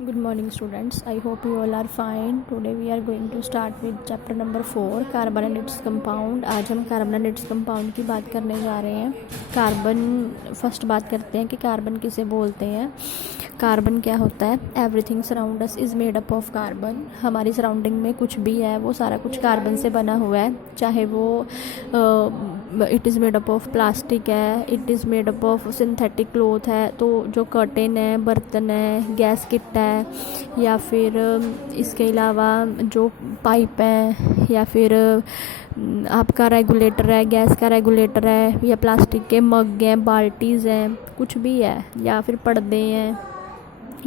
Good morning students. I hope you all are fine. Today we are going to start with chapter number 4 carbon and its compound. आज हम carbon and its compound की बात करने जा रहे हैं. Carbon first बात करते हैं कि कार्बन किसे बोलते हैं. कार्बन क्या होता है. Everything surround us is made up of carbon. हमारी सराउंडिंग में कुछ भी है वो सारा कुछ कार्बन से बना हुआ है. चाहे वो it is made up of plastic है, it is made up of synthetic cloth है, तो जो कर्टेन है, बर्तन है, गैस किट है, या फिर इसके अलावा जो पाइप है, या फिर आपका रेगुलेटर है, गैस का रेगुलेटर है, या प्लास्टिक के मग हैं, बाल्टीज़ हैं, कुछ भी है, या फिर पर्दे हैं.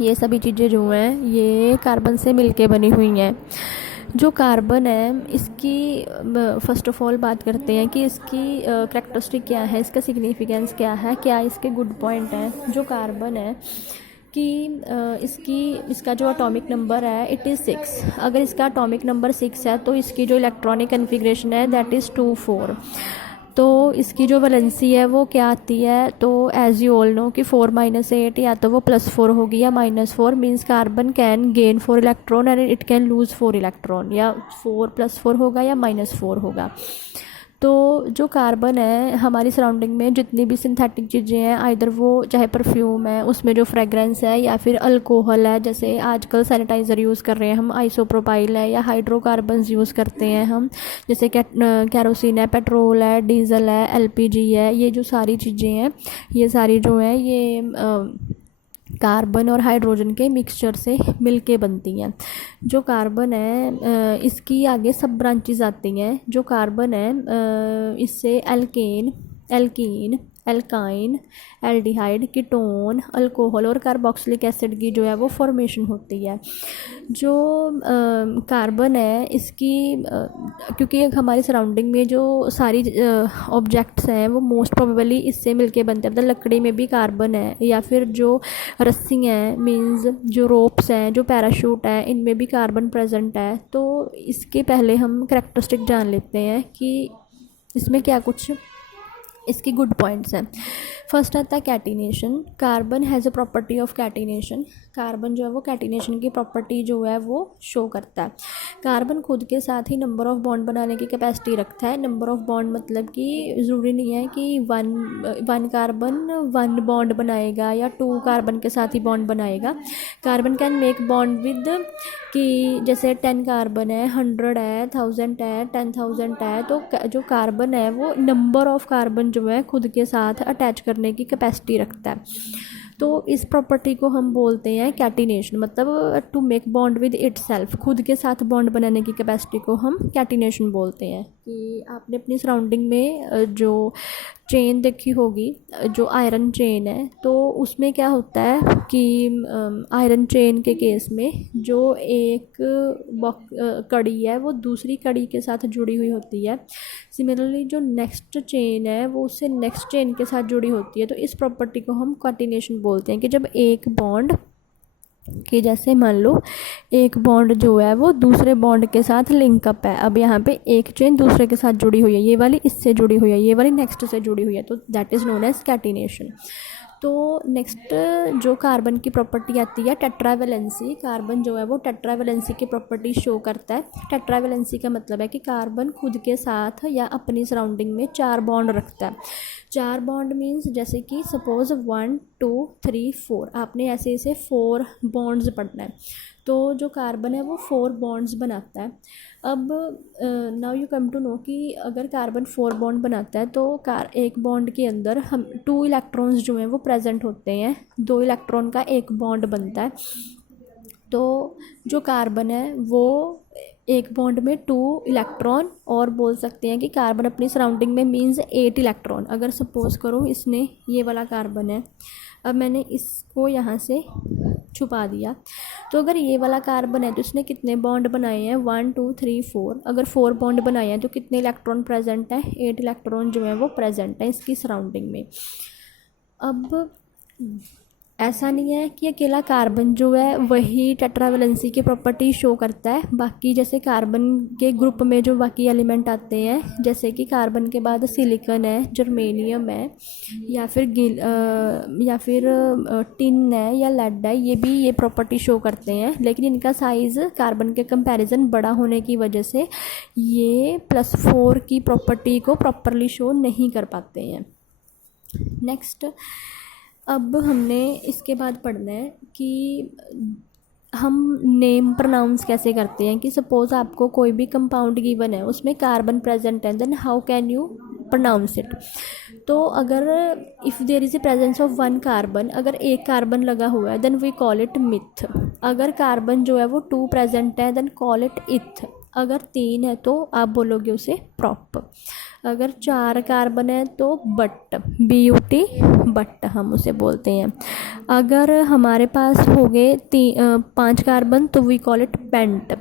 ये सभी चीज़ें जो हैं ये कार्बन से मिलके बनी हुई हैं. जो कार्बन है इसकी फ़र्स्ट ऑफ ऑल बात करते हैं कि इसकी करैक्टरिस्टिक क्या है, इसका सिग्निफिकेंस क्या है, क्या इसके गुड पॉइंट हैं. जो कार्बन है कि इसका जो एटॉमिक नंबर है इट इज़ 6. अगर इसका एटॉमिक नंबर 6 है तो इसकी जो इलेक्ट्रॉनिक कन्फिग्रेशन है दैट इज़ 2 4. तो इसकी जो वैलेंसी है वो क्या आती है, तो एज़ यू ऑल नो कि 4 - 8 या तो वो +4 होगी या -4. Means carbon can gain 4 electron and it can lose 4 electron. या 4 + 4 होगा या -4 होगा. तो जो कार्बन है हमारी सराउंडिंग में जितनी भी सिंथेटिक चीज़ें हैं, आइदर वो चाहे परफ्यूम है उसमें जो फ्रेगरेंस है, या फिर अल्कोहल है, जैसे आजकल सैनिटाइज़र यूज़ कर रहे हैं हम, आइसोप्रोपाइल है, या हाइड्रोकार्बन्स यूज़ करते हैं हम, जैसे कैरोसिन है, पेट्रोल है, डीजल है, एलपीजी है. ये जो सारी चीज़ें हैं ये सारी जो है ये कार्बन और हाइड्रोजन के मिक्सचर से मिलके बनती हैं. जो कार्बन है इसकी आगे सब ब्रांचेस आती हैं. जो कार्बन है इससे alkane, alkene, alkyne, aldehyde, ketone, alcohol और कार्बोक्सिलिक एसिड की जो है वो फॉर्मेशन होती है. जो कार्बन है इसकी क्योंकि हमारी सराउंडिंग में जो सारी ऑब्जेक्ट्स हैं वो मोस्ट प्रोबेबली इससे मिलके बनते हैं. मतलब लकड़ी में भी कार्बन है, या फिर जो रस्सी हैं मीन्स जो रोप्स हैं, जो पैराशूट है, इनमें भी कार्बन प्रेजेंट है. तो इसके पहले हम करैक्टरिस्टिक जान लेते हैं कि इसमें क्या कुछ इसकी गुड पॉइंट्स हैं. फर्स्ट आता है catenation. Carbon has a property of catenation. Carbon जो है वो कैटिनेशन की प्रॉपर्टी जो है वो शो करता है. कार्बन खुद के साथ ही नंबर ऑफ़ बॉन्ड बनाने की कैपेसिटी रखता है. नंबर ऑफ़ बॉन्ड मतलब कि ज़रूरी नहीं है कि वन कार्बन 1 बॉन्ड बनाएगा या 2 कार्बन के साथ ही बॉन्ड बनाएगा. Carbon can make bond with कि जैसे 10 कार्बन है, 100 है, 1000 है, 10,000 है. तो जो कार्बन है वो नंबर ऑफ़ कार्बन जो है खुद के साथ अटैच करने की कैपेसिटी रखता है. तो इस प्रॉपर्टी को हम बोलते हैं कैटिनेशन. मतलब to make bond with itself, खुद के साथ बॉन्ड बनाने की कैपेसिटी को हम कैटिनेशन बोलते हैं. कि आपने अपनी सराउंडिंग में जो चेन देखी होगी, जो आयरन चेन है, तो उसमें क्या होता है कि आयरन चेन के केस में जो एक कड़ी है वो दूसरी कड़ी के साथ जुड़ी हुई होती है. सिमिलरली जो नेक्स्ट चेन है वो उससे नेक्स्ट चेन के साथ जुड़ी होती है. तो इस प्रॉपर्टी को हम कैटिनेशन बोलते हैं कि जब एक बॉन्ड कि जैसे मान लो एक बॉन्ड जो है वो दूसरे बॉन्ड के साथ लिंकअप है. अब यहाँ पे एक चेन दूसरे के साथ जुड़ी हुई है, ये वाली इससे जुड़ी हुई है, ये वाली नेक्स्ट से जुड़ी हुई है, तो that is known as catenation. तो नेक्स्ट जो कार्बन की प्रॉपर्टी आती है टेट्रावैलेंसी. कार्बन जो है वो टेट्रावैलेंसी की प्रॉपर्टी शो करता है. टेट्रावैलेंसी का मतलब है कि कार्बन खुद के साथ या अपनी सराउंडिंग में 4 बॉन्ड रखता है. 4 बॉन्ड मीन्स जैसे कि सपोज 1 2 3 4, आपने ऐसे ऐसे 4 बॉन्ड्स पढ़ना है. तो जो कार्बन है वो 4 बॉन्ड्स बनाता है. अब now you come to know कि अगर कार्बन 4 बॉन्ड बनाता है तो एक बॉन्ड के अंदर हम 2 इलेक्ट्रॉन्स जो हैं वो प्रेजेंट होते हैं. 2 इलेक्ट्रॉन का एक बॉन्ड बनता है. तो जो कार्बन है वो एक बॉन्ड में 2 इलेक्ट्रॉन, और बोल सकते हैं कि कार्बन अपनी सराउंडिंग में मीन्स 8 इलेक्ट्रॉन. अगर सपोज़ करो इसने ये वाला कार्बन है, अब मैंने इसको यहाँ से छुपा दिया, तो अगर ये वाला कार्बन है तो इसने कितने बॉन्ड बनाए हैं 1 2 3 4. अगर 4 बॉन्ड बनाए हैं तो कितने इलेक्ट्रॉन प्रेजेंट हैं, 8 इलेक्ट्रॉन जो है वो प्रेजेंट है इसकी सराउंडिंग में. अब ऐसा नहीं है कि अकेला कार्बन जो है वही टेट्रावेलेंसी की प्रॉपर्टी शो करता है, बाकी जैसे कार्बन के ग्रुप में जो बाकी एलिमेंट आते हैं, जैसे कि कार्बन के बाद सिलिकॉन है, जर्मेनियम है, या फिर टिन है या लेड है, ये भी ये प्रॉपर्टी शो करते हैं, लेकिन इनका साइज़ कार्बन के कंपैरिजन बड़ा होने की वजह से ये +4 की प्रॉपर्टी को प्रॉपरली शो नहीं कर पाते हैं। नेक्स्ट, अब हमने इसके बाद पढ़ना है कि हम नेम प्रोनाउंस कैसे करते हैं। कि सपोज़ आपको कोई भी कंपाउंड गिवन है, उसमें कार्बन प्रेजेंट है, then how can you pronounce it. तो अगर if there is a presence of 1 carbon, अगर एक कार्बन लगा हुआ है then we call it meth. अगर कार्बन जो है वो 2 प्रेजेंट है देन कॉल इट इथ। अगर 3 है तो आप बोलोगे उसे प्रॉप। अगर 4 कार्बन है तो बट, BUT, बट हम उसे बोलते हैं। अगर हमारे पास हो गए 5 कार्बन तो वी कॉल इट पेंट।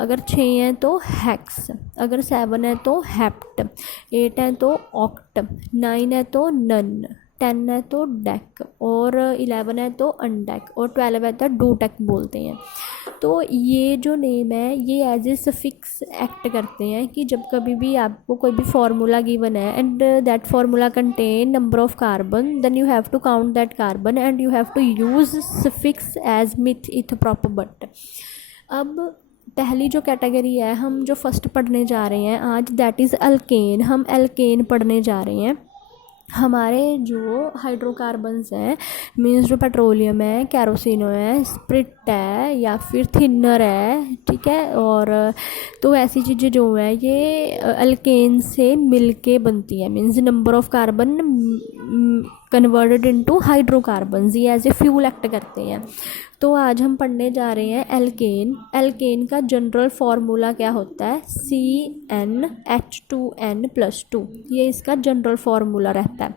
अगर 6 हैं तो हेक्स। अगर 7 है तो हेप्ट। 8 है तो ऑक्ट। 9 है तो नन। 10 है तो डेक, और 11 है तो अनडेक, और 12 है तो डूटेक बोलते हैं। तो ये जो नेम है ये एज ए सफिक्स एक्ट करते हैं कि जब कभी भी आपको कोई भी फार्मूला गिवन है and that formula contain number of carbon, then you have to count that carbon and you have to use suffix as meth, eth, prop, but. अब पहली जो कैटेगरी है हम जो फर्स्ट पढ़ने जा रहे हैं आज, दैट इज़ अल्केन। हम एल्केन पढ़ने जा रहे हैं। हमारे जो हाइड्रोकार्बन्स हैं, मीन्स जो पेट्रोलियम है, कैरोसिनो है, स्प्रिट है, या फिर थिनर है, ठीक है, और तो ऐसी चीज़ें जो हैं ये अल्केन से मिलके बनती हैं। Means number of carbon converted into hydrocarbons, ये एज ए फ्यूल एक्ट करते हैं। तो आज हम पढ़ने जा रहे हैं एल्केन। एल्केन का जनरल फार्मूला क्या होता है, CnH2n+2। ये इसका जनरल फार्मूला रहता है।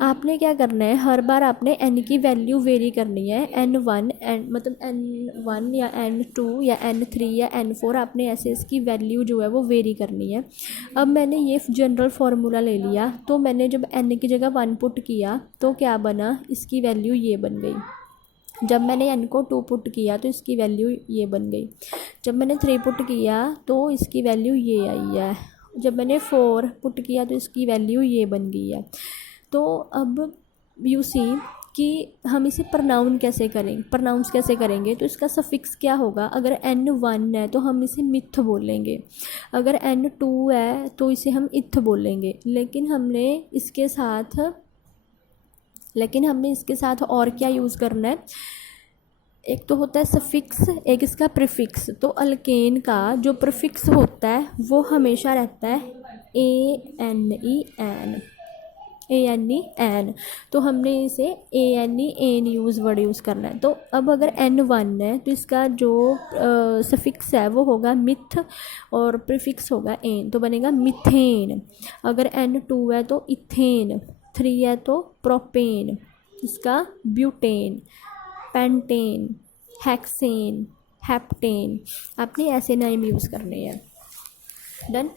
आपने क्या करना है, हर बार आपने n की वैल्यू वेरी करनी है। N1 मतलब N1 या N2 या N3 या N4, आपने ऐसे इसकी वैल्यू जो है वो वेरी करनी है। अब मैंने ये जनरल फार्मूला ले लिया, तो मैंने जब n की जगह 1 पुट किया तो क्या बना, इसकी वैल्यू ये बन गई। जब मैंने n को 2 पुट किया तो इसकी वैल्यू ये बन गई। जब मैंने 3 पुट किया तो इसकी वैल्यू ये आई है। जब मैंने 4 पुट किया तो इसकी वैल्यू ये बन गई है। तो अब यू सी कि हम इसे प्रोनाउंस कैसे करेंगे। तो इसका सफिक्स क्या होगा, अगर N1 है तो हम इसे मिथ बोलेंगे, अगर N2 है तो इसे हम इथ बोलेंगे। लेकिन हमने इसके साथ और क्या यूज़ करना है, एक तो होता है सफिक्स, एक इसका प्रीफिक्स। तो अल्केन का जो प्रीफिक्स होता है वो हमेशा रहता है ANEN। तो हमने इसे ANEN वर्ड यूज़ करना है। तो अब अगर N1 है तो इसका जो सफिक्स है वो होगा मिथ और प्रीफिक्स होगा एन, तो बनेगा मिथेन। अगर N2 है तो इथेन, 3 है तो प्रोपेन, इसका ब्यूटेन, पेंटेन, हेक्सेन, हेप्टेन। आपने ऐसे नाम यूज़ करने हैं। डन।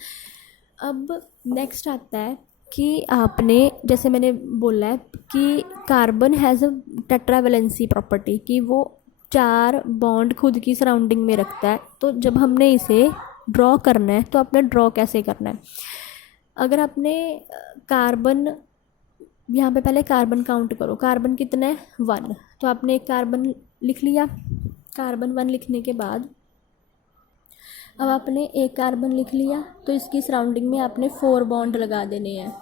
अब नेक्स्ट आता है कि आपने, जैसे मैंने बोला है कि carbon has a tetravalency property, कि वो 4 बॉन्ड खुद की सराउंडिंग में रखता है। तो जब हमने इसे ड्रॉ करना है तो आपने ड्रॉ कैसे करना है, अगर आपने कार्बन, यहाँ पे पहले कार्बन काउंट करो, कार्बन कितना है 1, तो आपने एक कार्बन लिख लिया। कार्बन 1 लिखने के बाद अब आपने एक कार्बन लिख लिया तो इसकी सराउंडिंग में आपने 4 बॉन्ड लगा देने हैं।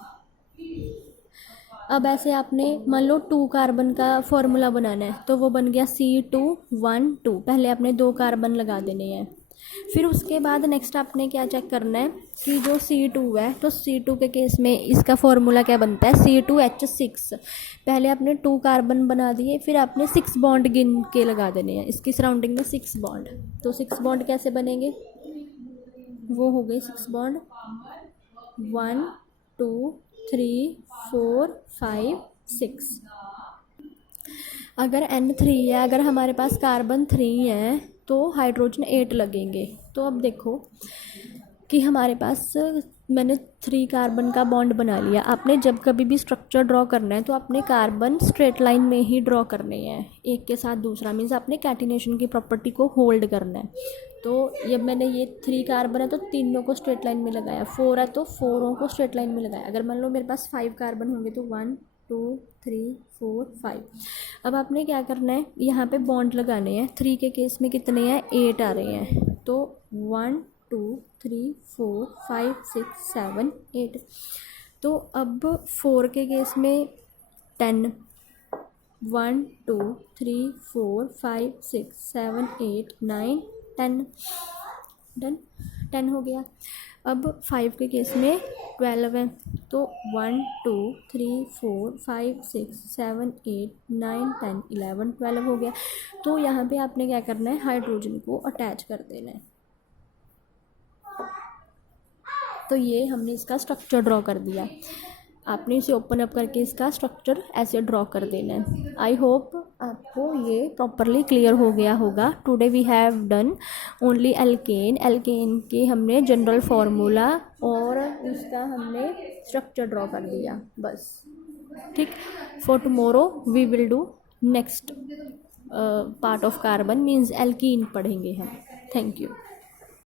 अब ऐसे आपने मान लो 2 कार्बन का फॉर्मूला बनाना है तो वो बन गया C212। पहले आपने 2 कार्बन लगा देने हैं। फिर उसके बाद नेक्स्ट आपने क्या चेक करना है कि जो C2 है, तो C2 के केस में इसका फॉर्मूला क्या बनता है, C2H6। पहले आपने 2 कार्बन बना दिए, फिर आपने 6 बॉन्ड गिन के लगा देने हैं इसकी सराउंडिंग में 6 बॉन्ड। तो 6 बॉन्ड कैसे बनेंगे, वो हो गए 6 बॉन्ड, 1 2 3 4 5 6। अगर N3 है, अगर हमारे पास कार्बन 3 है तो हाइड्रोजन 8 लगेंगे। तो अब देखो कि हमारे पास मैंने 3 कार्बन का बॉन्ड बना लिया। आपने जब कभी भी स्ट्रक्चर ड्रॉ करना है तो अपने कार्बन स्ट्रेट लाइन में ही ड्रॉ करने हैं, एक के साथ दूसरा, मीन्स आपने कैटिनेशन की प्रॉपर्टी को होल्ड करना है। तो ये मैंने ये 3 कार्बन है तो तीनों को स्ट्रेट लाइन में लगाया, 4 है तो 4 को स्ट्रेट लाइन में लगाया। अगर मान लो मेरे पास 5 कार्बन होंगे तो 1 2 3 4 5। अब आपने क्या करना है, यहाँ पे बॉन्ड लगाने हैं। 3 के केस में कितने हैं, 8 आ रहे हैं, तो 1 2 3 4 5 6 7 8। तो अब 4 के केस में 10, 1 2 3 4 5 6 7 8 9 10, डन, 10 हो गया। अब 5 के केस में 12 है, तो 1 2 3 4 5 6 7 8 9 10 11 12 हो गया। तो यहाँ पे आपने क्या करना है, हाइड्रोजन को अटैच कर देना है। तो ये हमने इसका स्ट्रक्चर ड्रॉ कर दिया। आपने इसे ओपन अप करके इसका स्ट्रक्चर ऐसे ड्रॉ कर देना है। आई होप आपको ये प्रॉपरली क्लियर हो गया होगा। Today we have done only alkane. Alkane के हमने जनरल फार्मूला और उसका हमने स्ट्रक्चर ड्रॉ कर दिया, बस। ठीक, for tomorrow we will do next part of carbon, means alkene पढ़ेंगे हम। Thank you.